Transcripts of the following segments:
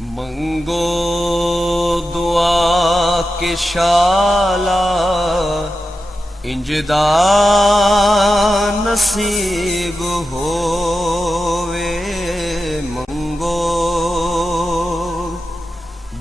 मंगो दुआ के शाला इंजदा नसीब होवे। मंगो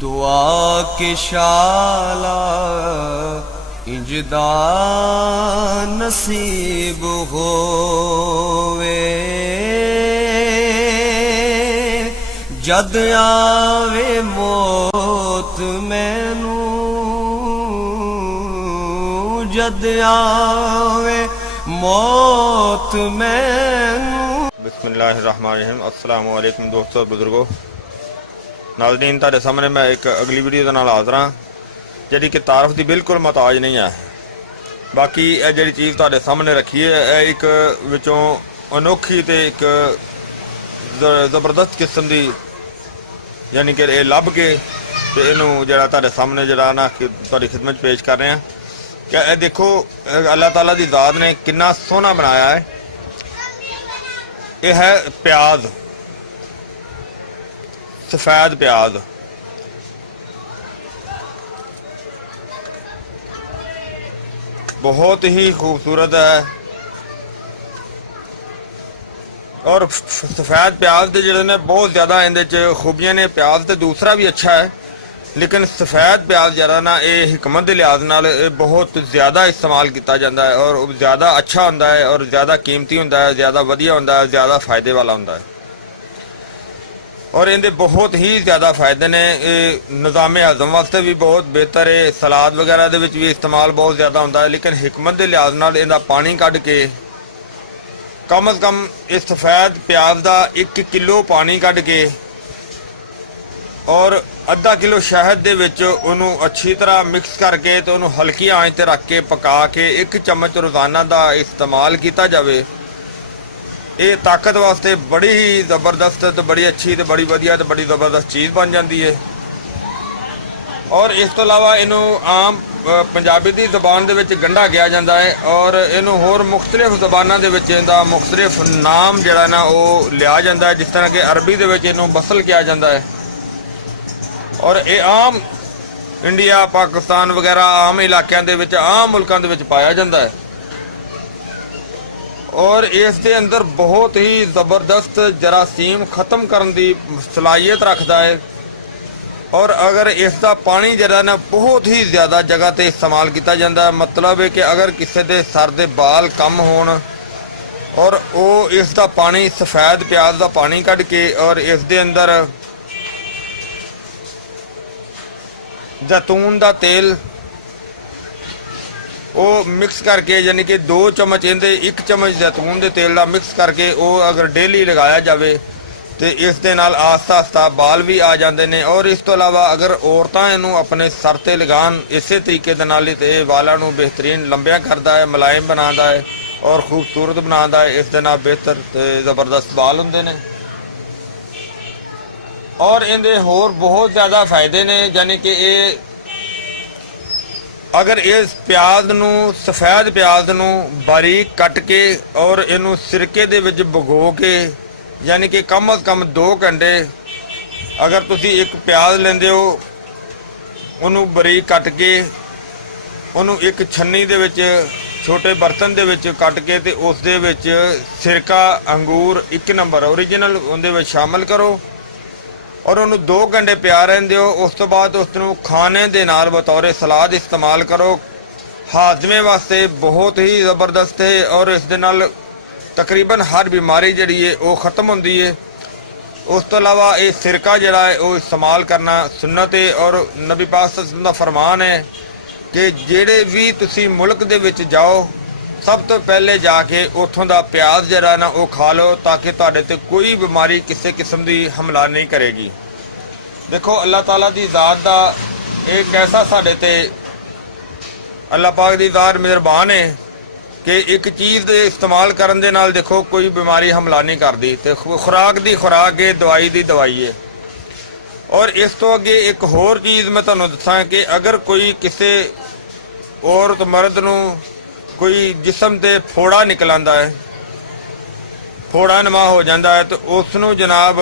दुआ के शाला इंजदा नसीब होवे। जद आवे मौत मैनू, जद आवे मौत मैनू। बिस्मिल्लाहिर्रहमानिर्रहीम। अस्सलाम वालेकुम दोस्तों बुजुर्गो नाज़रीन, तुहाडे सामने मैं एक अगली वीडियो दे नाल हाज़र हां जिहड़ी कि तारफ की बिल्कुल मुहताज नहीं है। बाकी यह जिहड़ी चीज़ तुहाडे सामने रखी है यह एक विचों अनोखी ते एक ज़बरदस्त किस्म की यानी कि ये लभ के इनू जरा तुहाडे सामने जरा ना तुहाडी खिदमत पेश कर रहे हैं। क्या ये देखो अल्लाह ताला की ज़ात ने कितना सोहना बनाया है। यह है प्याज, सफ़ेद प्याज। बहुत ही खूबसूरत है और सफ़ेद प्याज के जोड़े ने बहुत ज़्यादा इहदे खूबियां ने। प्याज तो दूसरा भी अच्छा है लेकिन सफ़ेद प्याज जरा ना ये हिकमत के लिहाज नाल बहुत ज़्यादा इस्तेमाल किया जाता है और ज़्यादा अच्छा होंदा है और ज़्यादा कीमती होंदा है, ज़्यादा वधिया होंदा है, ज़्यादा फ़ायदे वाला होंदा है। और इनके बहुत ही ज़्यादा फ़ायदे ने। निज़ाम हज़म वास्ते भी बहुत बेहतर है। सलाद वगैरह दे विच भी इस्तेमाल बहुत ज़्यादा होंदा है। लेकिन हिकमत के लिहाज नाल इहदा पानी कढ़ के कम अज़ कम इस सफ़ेद प्याज का 1 किलो पानी कढ़ के और अद्धा किलो शहद दे विच उहनूं अच्छी तरह मिक्स करके तो उहनूं हल्की आंच ते रख के पका के 1 चम्मच रोज़ाना का इस्तेमाल किया जाए। ये ताकत वास्ते बड़ी ही ज़बरदस्त तो बड़ी अच्छी तो बड़ी वधिया तो बड़ी ज़बरदस्त चीज़ बन जाती है। और इस तो अलावा इनू आम पंजाबी की ज़बान दे विच गंढा किया जाता है और इनू होर मुख्तलिफ ज़बानां दे विच इहदा मुख्तलिफ नाम जिहड़ा ना वो लिया जाता है। जिस तरह कि अरबी दे विच इनू बसल किया जाता है और ये आम इंडिया पाकिस्तान वगैरह आम इलाकों दे विच आम मुल्कों दे विच पाया जाता है। और इस दे अंदर बहुत ही ज़बरदस्त जरासीम ख़त्म करने की सलाहियत रखता है। और अगर इसका पानी जरा ना बहुत ही ज़्यादा जगह पर इस्तेमाल किया जाता है। मतलब है कि अगर किसी के सर के बाल कम होण और वो इसका पानी सफ़ेद प्याज का पानी कढ़ के और इस दे अंदर जैतून का तेल वो मिक्स करके यानी कि 2 चम्मच इहदे 1 चम्मच जैतून के तेल का मिक्स करके वो अगर डेली लगाया जाए तो इस दे नाल आस्ता आस्ता बाल भी आ जाते हैं। और इस तो अलावा अगर औरतां इनू अपने सर ते लगान इस तरीके दे नाल ते वालां नू बेहतरीन लंबिया करता है, मुलायम बनाता है और खूबसूरत बनाता है। इस दे नाल बेहतर ते ज़बरदस्त बाल हुंदे ने और इहदे होर बहुत ज़्यादा फायदे ने। यानी कि ये अगर इस प्याज नू सफ़ेद प्याज नू बारीक कट के और इनू सिरके दे विच भगो के यानी कि कम अज़ कम 2 घंटे अगर तुसी एक प्याज लेंदे हो उन्होंने बारीक कट के उन्होंने एक छन्नी दे विच छोटे बर्तन दे विच कट के ते उस दे विच सिरका अंगूर 1 नंबर ओरिजिनल उहदे विच शामिल करो और उन्होंने 2 घंटे पिया रहन दिओ। उस तो बाद उसनूं खाने दे नाल बतौर सलाद इस्तेमाल करो। हाजमे वास्ते बहुत ही ज़बरदस्त है और इस दे नाल तकरीबन हर बीमारी जिहड़ी है वो ख़त्म होंदी है। उस तो अलावा ये सिरका जिहड़ा है वो इस्तेमाल करना सुन्नत है और नबी पाक सल्लल्लाहु अलैहि वसल्लम दा फरमान है कि जिहड़े भी तुसी मुल्क दे विच जाओ सब तो पहले जाके उतों का प्याज जरा ना वो खा लो ताकि तुहाडे ते कोई बीमारी किसी किस्म की हमला नहीं करेगी। देखो अल्लाह ताला की ज़ात का एक कैसा साडे ते अल्लाह पाक की ज़ात मेहरबान है कि एक चीज़ दे इस्तेमाल करन दे नाल देखो कोई बीमारी हमला नहीं करती। तो खुराक की खुराक है, दवाई की दवाई है। और इस तो अगे एक होर चीज़ मैं तुहानूं दस्सां कि अगर कोई किसी औरत मर्द नूं कोई जिसम ते फोड़ा निकल आंदा है, फोड़ा नमा हो जाता है, तो उसनों जनाब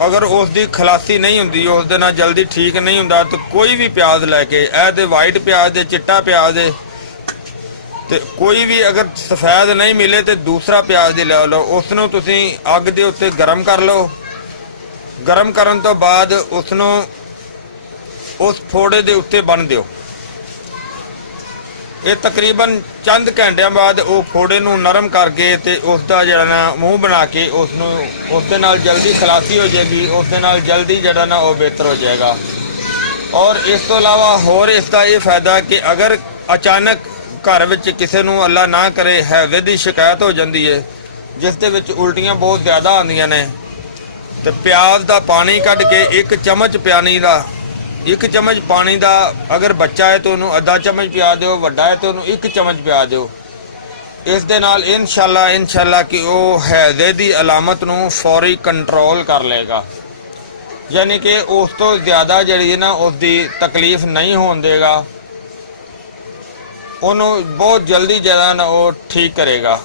अगर उसकी खलासी नहीं होंदी, उस दे नाल जल्दी ठीक नहीं हुंदा, तो कोई भी प्याज लैके ए वाइट प्याज दे चिट्टा प्याज दे ते कोई भी अगर सफेद नहीं मिले तो दूसरा प्याज दे ले लो। उसनों तुसीं अग दे उत्ते गरम कर लो। गरम करन तो बाद उसनों उस फोड़े दे उत्ते बन दिओ। ये तकरीबन चंद घंटिਆਂ बाद वो फोड़े नूं नरम करके ते उसका जिहड़ा ना मूँह बना के उसनूं उस दे नाल जल्दी खलासी हो जाएगी, उस दे नाल जल्दी जिहड़ा ना वो बेहतर हो जाएगा। और इस तो अलावा होर इसका ये फायदा कि अगर अचानक घर विच किसी नूं अल्लाह ना करे हैवे की शिकायत हो जाती है, जिस दे विच उल्टियां बहुत ज़्यादा आउंदियां ने, ते प्याज का पानी कढ़ के एक चम्मच पानी का, एक चम्मच पानी का अगर बच्चा है तो उन्होंने अद्धा चम्मच पिया दो, वड्डा है तो उन्होंने एक चम्मच पिया दो। इस दे नाल इंशाल्लाह कि वो हैजे की अलामत नूं फौरी कंट्रोल कर लेगा, यानी कि उस तो ज़्यादा जी ना उसकी तकलीफ नहीं होने देगा, उन्होंने बहुत जल्दी ज़्यादा ना वो ठीक करेगा।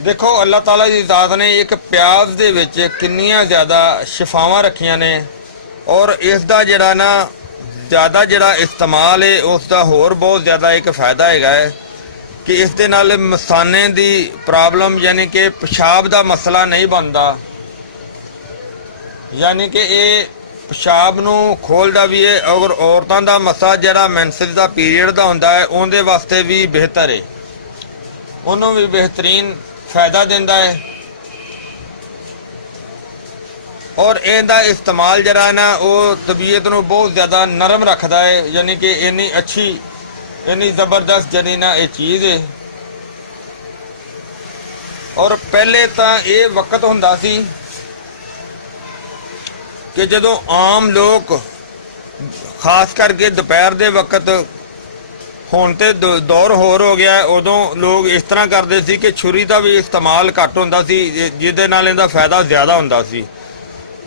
देखो अल्लाह ताला की ज़ात ने एक प्याज दे विच किन्नियां ज़्यादा शिफावां रखियां ने, और इसका जिहड़ा ना ज़्यादा जिहड़ा इस्तेमाल है उसका होर बहुत ज़्यादा एक फ़ायदा है कि इस दे नाल मसाने की प्रॉब्लम यानी कि पेशाब का मसला नहीं बनता, यानी कि ये पेशाब नूं खोलदा भी है। और औरतां दा मसा जिहड़ा मैंसिस का पीरियड का हुंदा है उहदे वास्ते भी बेहतर है, उन्होंने भी बेहतरीन फायदा देंदा है। और इहदा इस्तेमाल जरा है ना वो तबीयत नूं बहुत ज़्यादा नरम रखता है, यानी कि इन्नी अच्छी इन्नी ज़बरदस्त जरी ना ये चीज़ है। और पहले तो ये वक्त हुंदा सी कि जदों आम लोग खास करके दोपहर के वक्त, हुण ते दौर होर हो गया, उदों लोग इस तरह करते सी कि छुरी का भी इस्तेमाल घट होंदा सी, जिहदे नाल इहदा फायदा ज़्यादा होंदा सी।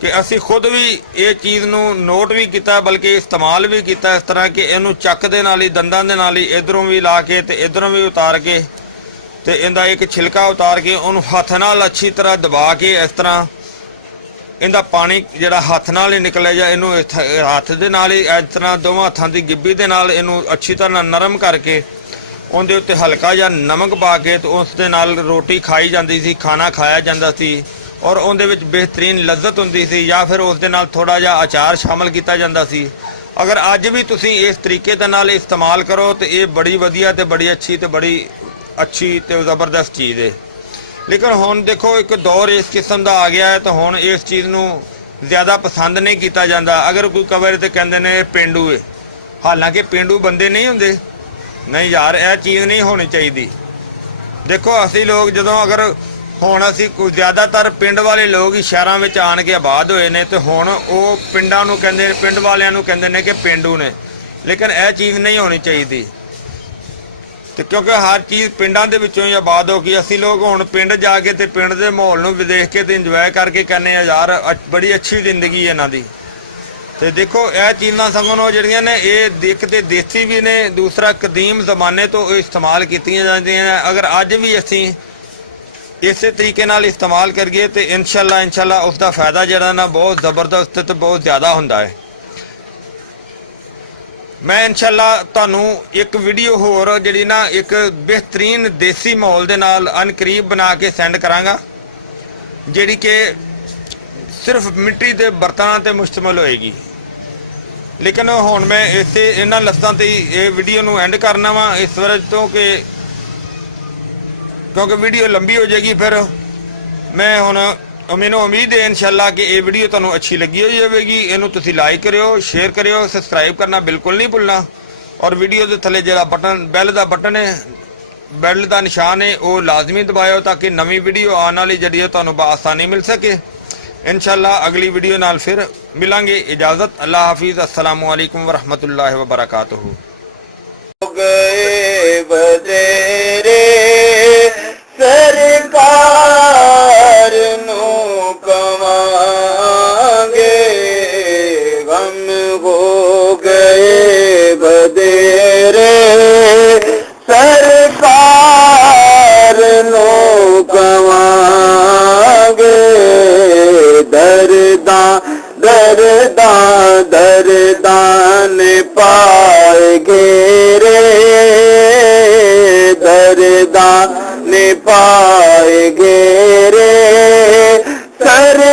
कि असी खुद भी ये चीज़ नूं नोट भी किया, बल्कि इस्तेमाल भी किया इस तरह कि इहनूं चक दे नाल ही दंदां दे नाल ही इधरों भी ला के ते इधरों भी उतार के ते इहदा एक छिलका उतार के उहनूं हत्थ नाल अच्छी तरह दबा के इस तरह इहदा पानी जिहड़ा हत्थ नाल ही निकले जा, इहनूं हत्थ दे नाल ही इस तरह दोवां हत्थां दी गिब्बी दे नाल इहनूं अच्छी तरह नरम करके उहदे उत्ते हल्का जिहा नमक पा के ते उस दे नाल रोटी खाई जाती सी, खाना खाया जाता सी, और उहदे विच बेहतरीन लज्जत हुंदी सी। या फिर उस दे नाल थोड़ा जिहा अचार शामिल किया जाता सी। अगर अज भी तुसीं इस तरीके दे नाल इस्तेमाल करो तो ये बड़ी वधिया ते बड़ी अच्छी ते ज़बरदस्त चीज़ है। लेकिन हुण देखो एक दौर इस किस्म का आ गया है, तो हुण इस चीज़ नूं ज़्यादा पसंद नहीं किया जाता। अगर कोई कवे तो कहते हैं पेंडू है, हालांकि पेंडू बंदे नहीं होंदे। नहीं यार, यह चीज़ नहीं होनी चाहिए। देखो असी लोग जदों अगर हुण असी ज़्यादातर पिंड वाले लोग ही शहरों में आन के आबाद होए ने, तो हुण वो पिंडां नूं कहंदे, पिंड वालियां नूं कहंदे ने कि पेंडू ने, लेकिन यह चीज़ नहीं होनी चाहिए। तो क्योंकि हर चीज़ पिंडां दे विचों ही आबाद हो गई। असी लोग हुण पिंड जाके ते पिंड दे माहौल नूं देख के ते इंजॉय करके कहने यार बड़ी अच्छी जिंदगी है इन्हां दी। तो देखो यह चीज़ां सगों जिहड़ियां ने ये एक ते देसी भी ने, दूसरा कदीम ज़माने तो इस्तेमाल कीतियां जांदियां। अगर अज भी असी इस तरीके नाल इस्तेमाल करिए तो इंशाल्लाह उसका फायदा जिहड़ा ना बहुत ज़बरदस्त ते बहुत ज़्यादा हुंदा है। मैं इंशाल्लाह तुहानूं एक वीडियो होर जिहड़ी ना एक बेहतरीन देसी माहौल दे नाल अनकरीब बना के सेंड करांगा, जिहड़ी कि सिर्फ मिट्टी के बर्तनों ते मुश्तमिल होएगी। लेकिन हुण मैं इसे इन्हां लफ्ज़ां ते ये वीडियो नूं एंड करना वा इस वजह तो कि क्योंकि वीडियो लंबी हो जाएगी। फिर मैं हुण मैनूं उम्मीद है इंशाल्लाह कि ये वीडियो तुहानूं अच्छी लगी हो जाएगी। इनू तुसीं लाइक करियो, शेयर करियो, सबसक्राइब करना बिल्कुल नहीं भुलना। और वीडियो के थले जिहड़ा बटन बैल का बटन है, बैल का निशान है, वो लाजमी दबाओ ताकि नवी वीडियो आने वाली जिहड़ी है तुहानूं बआसानी मिल सके। इंशाल्लाह अगली वीडियो नाल फिर मिलांगे। इजाज़त, अल्लाह हाफिज़, अस्सलामु अलैकुम वरहमतुल्लाहि वबरकातुहू। गए बदेरे सरकार नू कवांगे, गम हो गए बदेरे सरकार नू कवांगे। दरदान पाएगे रे दरदान पाएगे रे सर